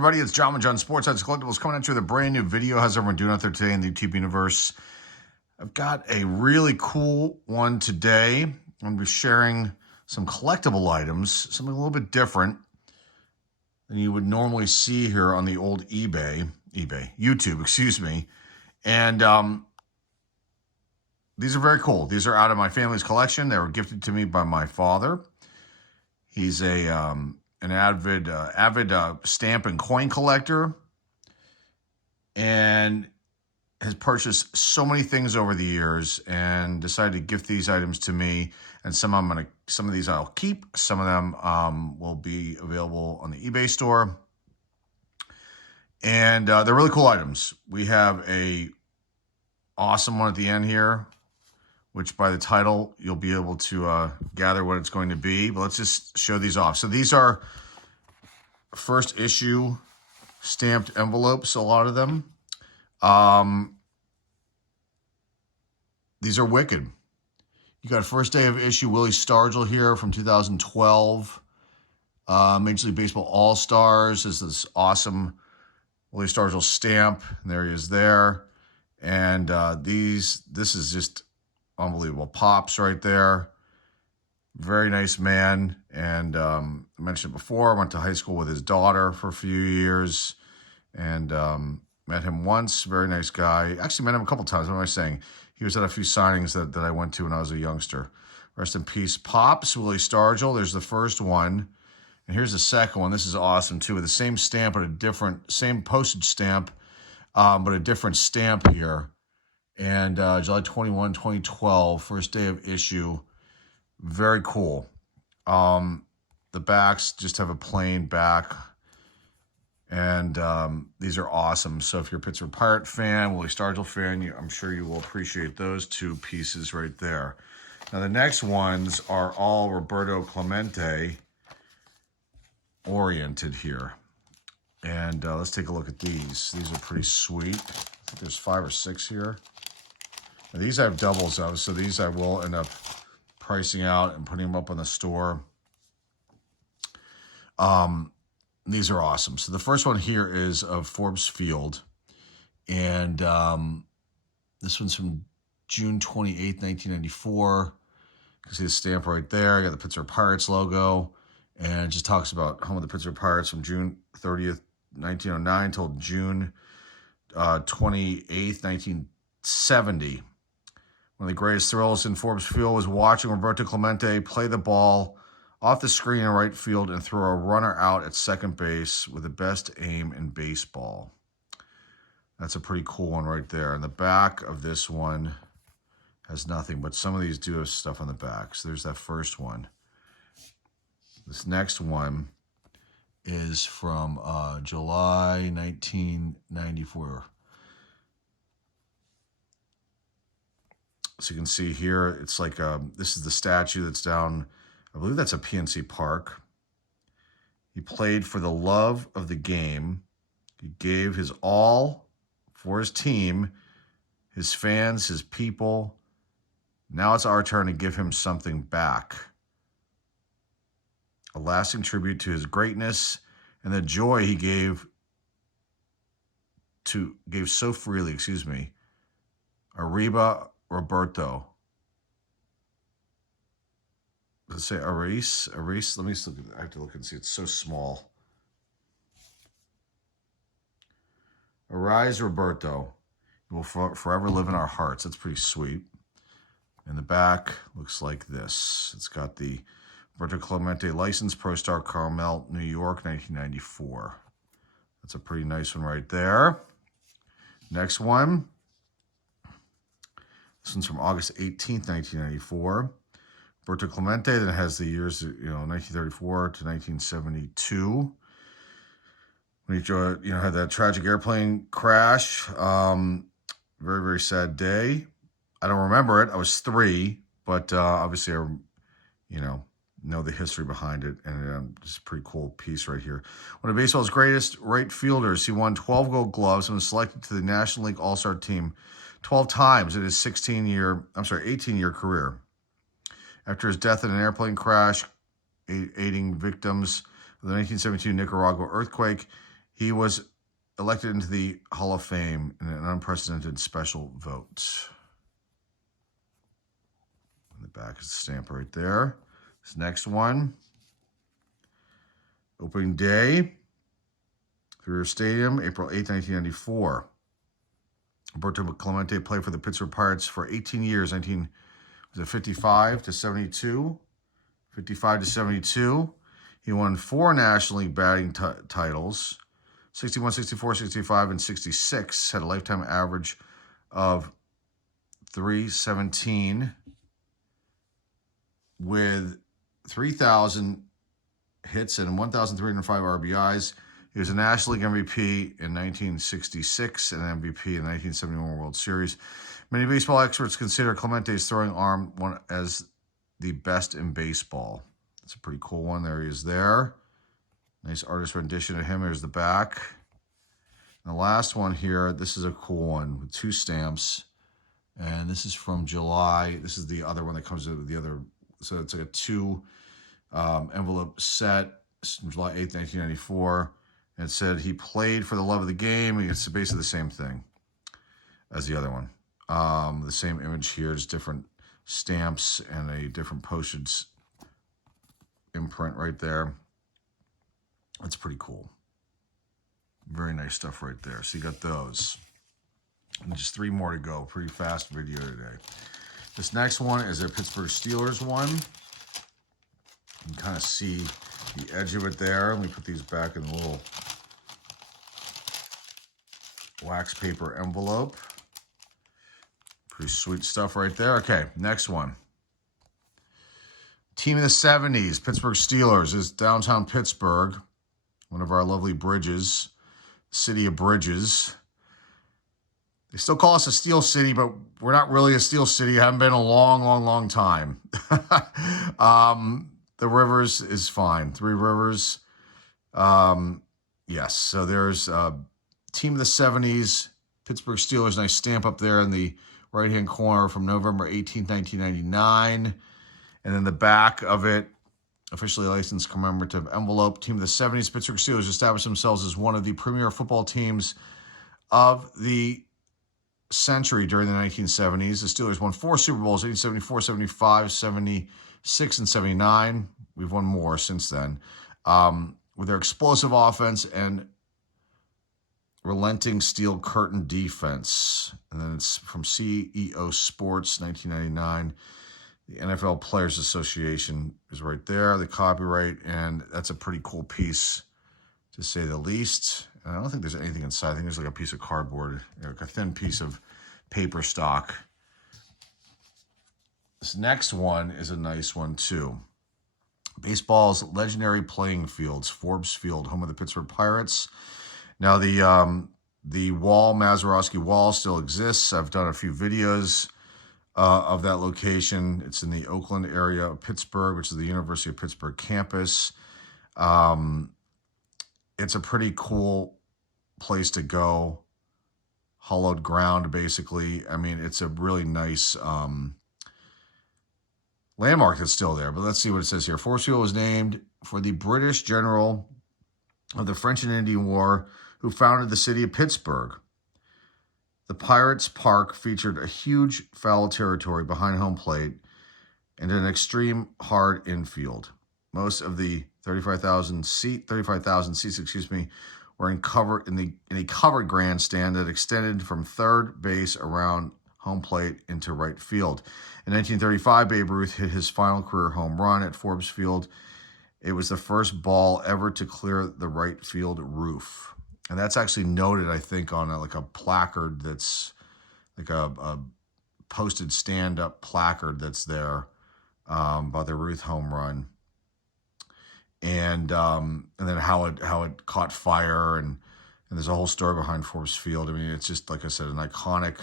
everybody? It's John with John Sports Odds Collectibles coming at you with a brand new video. How's everyone doing out there today in the YouTube universe? I've got a really cool one today. I'm going to be sharing some collectible items, something a little bit different than you would normally see here on the old YouTube, excuse me. And these are very cool. These are out of my family's collection. They were gifted to me by my father. He's an avid stamp and coin collector, and has purchased so many things over the years, and decided to gift these items to me. And some of these I'll keep. Some of them will be available on the eBay store, and they're really cool items. We have a awesome one at the end here, which by the title, you'll be able to gather what it's going to be. But let's just show these off. So these are first issue stamped envelopes, a lot of them. These are wicked. You got first day of issue Willie Stargell here from 2012. Major League Baseball All-Stars is this awesome Willie Stargell stamp. And there he is there. And this is just unbelievable. Pops right there. Very nice man. And I mentioned it before, I went to high school with his daughter for a few years, and met him once. Very nice guy. Actually met him a couple times. What am I saying? He was at a few signings that I went to when I was a youngster. Rest in peace, Pops, Willie Stargell. There's the first one. And here's the second one. This is awesome too, with the same stamp, but same postage stamp, but a different stamp here. And July 21, 2012, first day of issue. Very cool. The backs just have a plain back. And these are awesome. So if you're a Pittsburgh Pirate fan, Willie Stargell fan, I'm sure you will appreciate those two pieces right there. Now the next ones are all Roberto Clemente oriented here. And let's take a look at these. These are pretty sweet. I think there's 5 or 6 here. Now, these I have doubles of, so these I will end up pricing out and putting them up on the store. These are awesome. So the first one here is of Forbes Field. And this one's from June 28th, 1994. You can see the stamp right there. I got the Pittsburgh Pirates logo. And it just talks about home of the Pittsburgh Pirates from June 30th, 1909 till June 28th, 1970. One of the greatest thrills in Forbes Field was watching Roberto Clemente play the ball off the screen in right field and throw a runner out at second base with the best aim in baseball. That's a pretty cool one right there. And the back of this one has nothing, but some of these do have stuff on the back. So there's that first one. This next one is from July 1994. So you can see here, it's like, this is the statue that's down, I believe that's a PNC Park. He played for the love of the game. He gave his all for his team, his fans, his people. Now it's our turn to give him something back. A lasting tribute to his greatness and the joy he gave so freely, Arriba Roberto. Does it say Aris? Let me look at it. I have to look and see. It's so small. Arise, Roberto. You will forever live in our hearts. That's pretty sweet. And the back looks like this. It's got the Roberto Clemente license, Pro Star Carmel, New York, 1994. That's a pretty nice one right there. Next one. This one's from August 18th, 1994. Roberto Clemente, that has the years, 1934 to 1972. When he, had that tragic airplane crash. Very, very sad day. I don't remember it. I was 3, but obviously I, know the history behind it, and just a pretty cool piece right here. One of baseball's greatest right fielders, he won 12 Gold Gloves and was selected to the National League All-Star team 12 times in his 18-year career. After his death in an airplane crash, aiding victims of the 1972 Nicaragua earthquake, He was elected into the Hall of Fame in an unprecedented special vote. On the back is the stamp right there. This next one. Opening day. Through Stadium, April 8, 1994. Roberto Clemente played for the Pittsburgh Pirates for 18 years, 55 to 72. 55 to 72. He won 4 National League batting titles, 61, 64, 65, and 66. Had a lifetime average of .317 with 3,000 hits and 1,305 RBIs. He was a National League MVP in 1966 and an MVP in the 1971 World Series. Many baseball experts consider Clemente's throwing arm one as the best in baseball. That's a pretty cool one. There he is there. Nice artist rendition of him. Here's the back. And the last one here, this is a cool one with 2 stamps. And this is from July. This is the other one that comes with the other. So it's like a 2 envelope set. July 8th, 1994. And it said he played for the love of the game. It's basically the same thing as the other one. The same image here, just different stamps and a different postage imprint right there. That's pretty cool. Very nice stuff right there. So you got those. And just 3 more to go. Pretty fast video today. This next one is a Pittsburgh Steelers one. You can kind of see the edge of it there. Let me put these back in the little wax paper envelope. Pretty sweet stuff right there. Okay, next one. Team of the 70s, Pittsburgh Steelers, is downtown Pittsburgh, one of our lovely bridges, city of bridges. They still call us a steel city, but we're not really a steel city. Haven't been a long, long, long time. The Rivers is fine. 3 Rivers. Yes, so there's Team of the 70s, Pittsburgh Steelers. Nice stamp up there in the right-hand corner from November 18, 1999. And then the back of it, officially licensed commemorative envelope. Team of the 70s, Pittsburgh Steelers established themselves as one of the premier football teams of the century during the 1970s. The Steelers won 4 Super Bowls, 1974, 75, 76, and 79. We've won more since then. With their explosive offense and relenting steel curtain defense. And then it's from CEO Sports, 1999. The NFL Players Association is right there, the copyright, and that's a pretty cool piece, to say the least. And I don't think there's anything inside. I think there's like a piece of cardboard, like a thin piece of paper stock. This next one is a nice one, too. Baseball's legendary playing fields, Forbes Field, home of the Pittsburgh Pirates. Now, the wall, Mazeroski Wall, still exists. I've done a few videos of that location. It's in the Oakland area of Pittsburgh, which is the University of Pittsburgh campus. It's a pretty cool place to go. Hollowed ground, basically. I mean, it's a really nice landmark that's still there. But let's see what it says here. Forbes Field was named for the British general of the French and Indian War who founded the city of Pittsburgh. The Pirates Park featured a huge foul territory behind home plate and an extreme hard infield. Most of the 35,000 seats, were in a covered grandstand that extended from third base around home plate into right field. In 1935, Babe Ruth hit his final career home run at Forbes Field. It was the first ball ever to clear the right field roof. And that's actually noted, I think, on like a placard that's like a posted stand-up placard that's there about the Ruth home run. And then how it caught fire, and there's a whole story behind Forbes Field. I mean, it's just, like I said, an iconic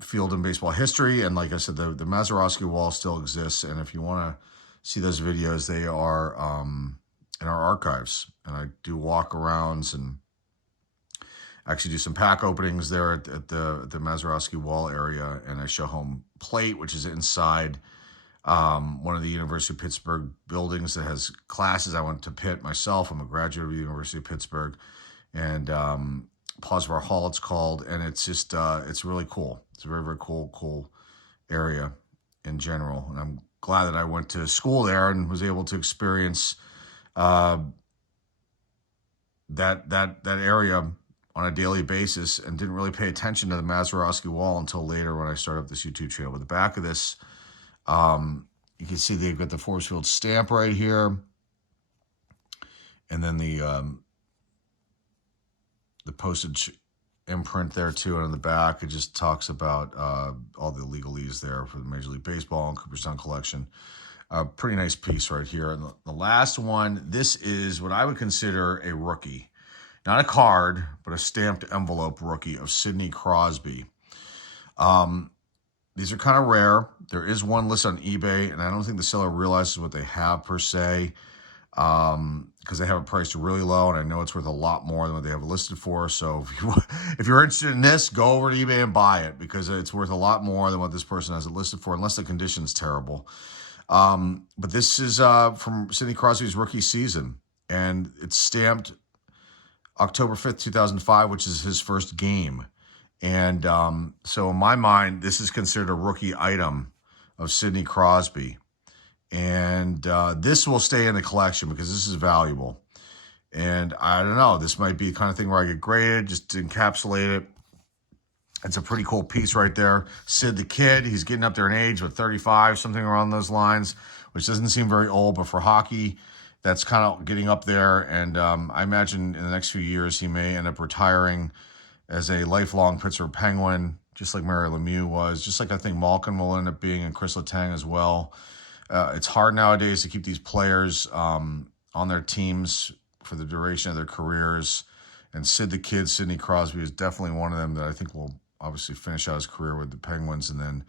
field in baseball history. And like I said, the Mazeroski Wall still exists. And if you want to see those videos, they are in our archives. And I do walk-arounds and actually do some pack openings there at the Mazeroski Wall area. And I show home plate, which is inside one of the University of Pittsburgh buildings that has classes. I went to Pitt myself. I'm a graduate of the University of Pittsburgh, and Plaza Bar Hall it's called, and it's just it's really cool. It's a very, very cool area in general, and I'm glad that I went to school there and was able to experience that area on a daily basis, and didn't really pay attention to the Mazeroski Wall until later when I started up this YouTube channel. But the back of this, you can see they've got the Force Field stamp right here, and then the postage imprint there too. And on the back, it just talks about all the legalese there for the Major League Baseball and Cooperstown collection. Pretty nice piece right here. And the last one, this is what I would consider a rookie. Not a card, but a stamped envelope rookie of Sidney Crosby. These are kind of rare. There is one listed on eBay, and I don't think the seller realizes what they have per se, because they have it priced really low, and I know it's worth a lot more than what they have listed for. So if you're interested in this, go over to eBay and buy it, because it's worth a lot more than what this person has it listed for, unless the condition's terrible. But this is from Sidney Crosby's rookie season, and it's stamped October 5th, 2005, which is his first game. And so in my mind, this is considered a rookie item of Sidney Crosby. And this will stay in the collection because this is valuable. And I don't know, this might be the kind of thing where I get graded, just to encapsulate it. It's a pretty cool piece right there. Sid the Kid, he's getting up there in age, with 35, something around those lines, which doesn't seem very old, but for hockey, that's kind of getting up there. And I imagine in the next few years, he may end up retiring as a lifelong Pittsburgh Penguin, just like Mario Lemieux was, just like I think Malkin will end up being, and Chris Letang as well. It's hard nowadays to keep these players on their teams for the duration of their careers. And Sid the Kid, Sidney Crosby, is definitely one of them that I think will obviously finish out his career with the Penguins, and then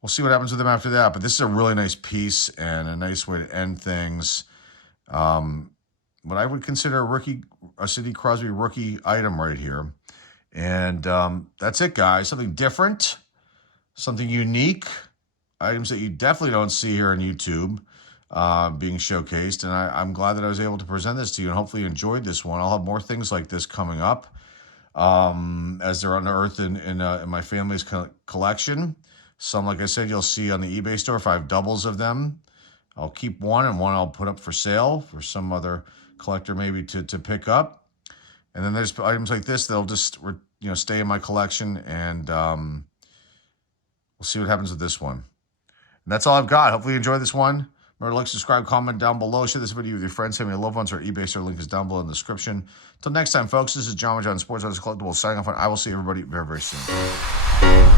we'll see what happens with him after that. But this is a really nice piece and a nice way to end things. What I would consider a Sidney Crosby rookie item right here. And that's it, guys. Something different, something unique, items that you definitely don't see here on YouTube being showcased. And I'm glad that I was able to present this to you, and hopefully you enjoyed this one. I'll have more things like this coming up as they're unearthed in my family's collection. Some, like I said, you'll see on the eBay store if I have doubles of them. I'll keep one, and one I'll put up for sale for some other collector maybe to pick up. And then there's items like this that'll just stay in my collection, and we'll see what happens with this one. And that's all I've got. Hopefully you enjoyed this one. Remember to like, subscribe, comment down below. Share this video with your friends, family, and loved ones. Our eBay store link is down below in the description. Until next time, folks, this is John with John Sports Collectibles signing off, and I will see everybody very, very soon.